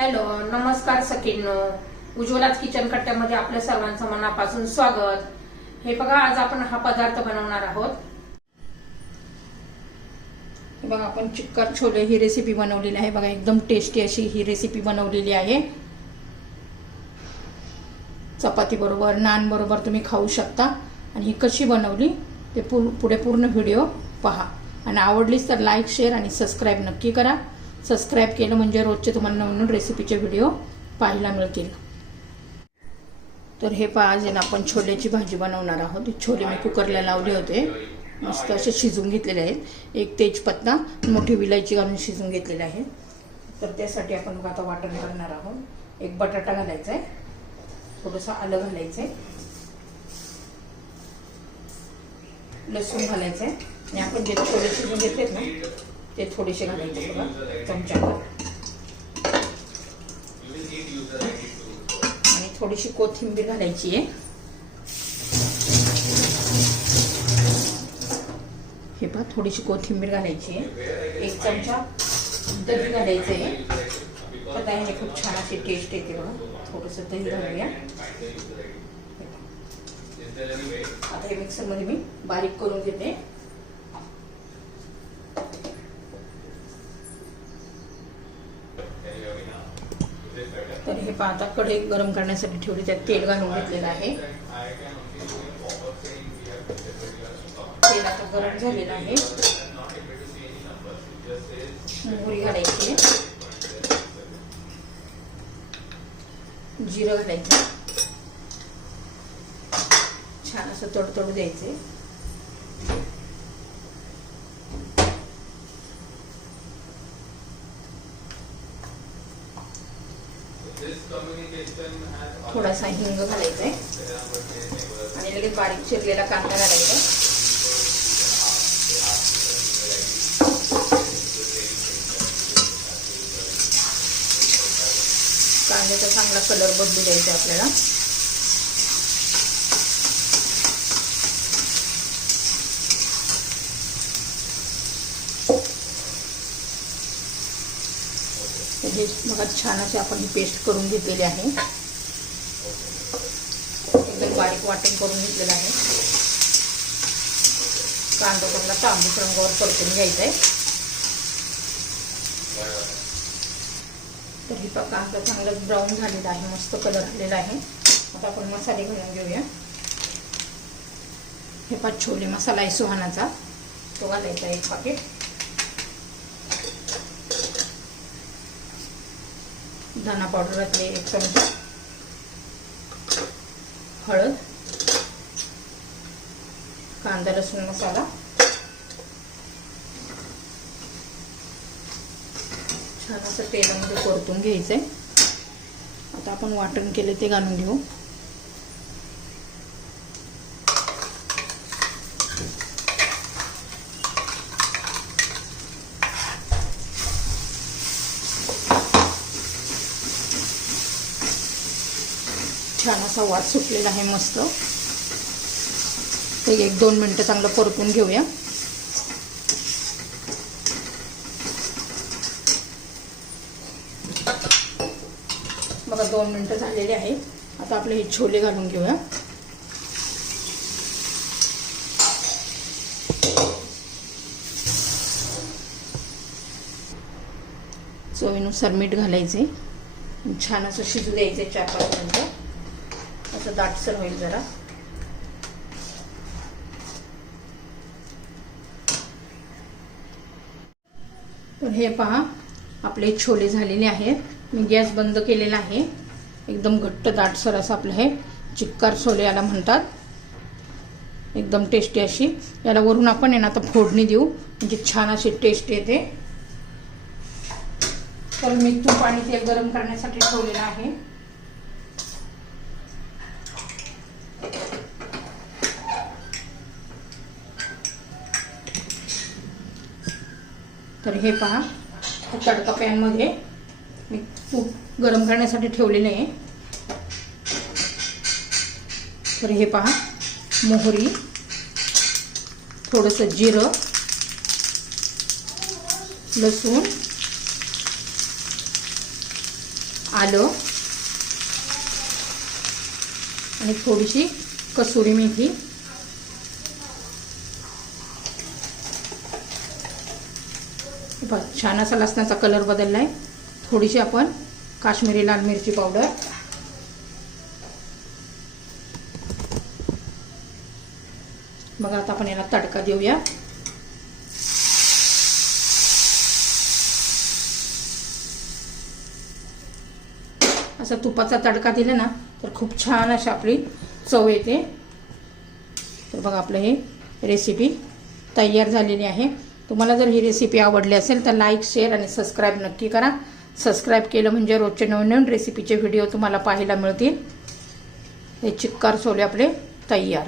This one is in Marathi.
हॅलो, नमस्कार सखींनो. उज्ज्वलाच किचन कट्ट्यामध्ये आपल्या सर्वांचं मनापासून स्वागत. हे बघा, आज आपण हा पदार्थ बनवणार आहोत. हे बघा, आपण चिक्कार छोले ही रेसिपी बनवलेली आहे. बघा, एकदम टेस्टी अशी ही रेसिपी बनवलेली आहे. चपाती बरोबर, नान बरोबर तुम्ही खाऊ शकता. आणि ही कशी बनवली ते पुढे पूर्ण व्हिडिओ पहा. आणि आवडलीच तर लाईक, शेअर आणि सबस्क्राईब नक्की करा. सबस्क्राईब केलं म्हणजे रोजचे तुम्हाला नवीन रेसिपीचे व्हिडिओ पाहायला मिळतील. तर हे पहा, आज आपण छोलेची भाजी बनवणार आहोत. छोले मी कुकरला लावले होते, मस्त असे शिजवून घेतलेले आहेत. एक तेजपत्ता, मोठी विलायची घालून शिजवून घेतलेले आहे. तर त्यासाठी आपण आता वाटण करणार आहोत. एक बटाटा घालायचा आहे, थोडंसं आलं घालायचं आहे, लसूण घालायचं आहे आणि आपण जे छोले शिजवून घेतलेत ना ते थोडेसे घालायचे. बघा, चमच्यावर. आणि थोडीशी कोथिंबीर घालायची आहे. हे पहा, थोडीशी कोथिंबीर घालायची आहे. एक चमचा दही घालायचं आहे. तर दह्याने खूप छान अशी टेस्ट येते. बघा, थोडंसं दही घालूया. आता हे मिक्सरमध्ये मी बारीक करून घेते. तर हे पाहता, कढई गरम करण्यासाठी ठेवली, त्यात तेल घालून घेतलेलं आहे. तेल आता गरम झालेलं आहे. मोहरी घालायची, जिरं घालायचं, छान असं तडतडू द्यायचे. थोडासा हिंग घालायचा आहे आणि लगेच बारीक चिरलेला कांदा घालायचा. कांद्याचा चांगला कलर बदलू द्यायचा आपल्याला. हे मग छान असे आपण ही पेस्ट करून घेतलेली आहे. एकदम बारीक वाटण करून घेतलेलं आहे. कांदा चांगला तांबूस रंगावर परतून घ्यायचा आहे. तर ही कांदा चांगला ब्राऊन झालेला आहे, मस्त कलर आलेला आहे. आता आपण मसाले घालून घेऊया. हे पाच छोले मसाला आहे सुहानाचा, तो घालायचा एक पाकिट. धना पावडर घातले एक चमचा, हळद, कांदा लसूण मसाला, छान असं तेलामध्ये परतून घ्यायचंय. आता आपण वाटण केले ते घालून घेऊ. छान असा वास सुटलेला आहे मस्त. ते 1-2 मिनिटं चांगलं परतून घेऊया. बघा, 2 मिनिटं झालेली आहेत. आता आपले हे छोले घालून घेऊया. चवीनुसार मीठ घालायचे. छान असं शिजू द्यायचे 4-5 मिनिटं. असं दाटसर होईल जरा. तर हे पहा, आपले छोले झालेले आहेत. मी गॅस बंद केलेला आहे. एकदम घट्ट दाटसर असं आपलं हे चिक्कार छोले याला म्हणतात. एकदम टेस्टी अशी. याला वरून आपण आहे ना आता फोडणी देऊ, म्हणजे छान अशी टेस्ट येते. तर मी तूप आणि तेल गरम करण्यासाठी ठेवलेलं आहे. तर हे पहा, तडका पॅन मध्ये मी तूप गरम करण्यासाठी ठेवलेले आहे. तर हे पहा, मोहरी, थोडंसं जिरं, लसूण, आलं आणि थोडीशी कसुरी मेथी, छान असा लसणाचा कलर बदललाय. थोडीशी आपण काश्मीरी लाल मिरची पावडर, बघा आता आपण याला तडका देऊया. असा तुपाचा तडका दिला ना तर खूप छान अशी आपली चव येते. तर बघा आपलं हे रेसिपी तयार झालेली आहे. तुम्हाला जर ही रेसिपी आवडली असेल तर लाईक, शेअर आणि सबस्क्राईब नक्की करा. सबस्क्राईब केलं म्हणजे रोजचे नवीन रेसिपीचे व्हिडिओ तुम्हाला पाहायला मिळतील. हे चिक्कार छोले आपले तयार.